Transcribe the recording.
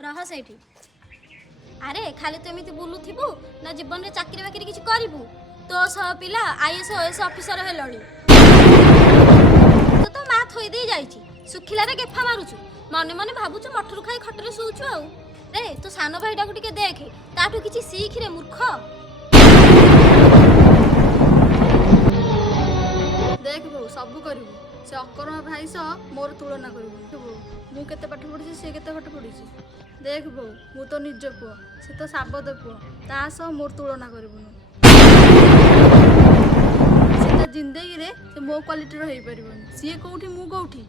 रह सेठी अरे खाली तो एमती बुलुथिबु ना जीवन में चाकरी बाकरी किसी करू तो सह पिला आईएएस ओएस ऑफिसर हेलणी तो माँ थोई दे जाइछि सुखिला रे गेफा मारुछु मने मने भाबुछु मठरू खाई खटरे सुउछु आउ रे तो सान भाईटा को टिके देखे ताठू किछि सीख रे मूर्ख देख बो सब करू से अकर्मा भाई सह मोर तुलना करू मु केते पाठ पढ़ी से केते पाठ पढ़ी देख बो मु तो निज पुओ से तो साबद पुओ ता सह मोर तुलना करबुनु से तो जिंदगी रे से मो क्वालिटी रो हेई परिबनी सी कोठी मु कोठी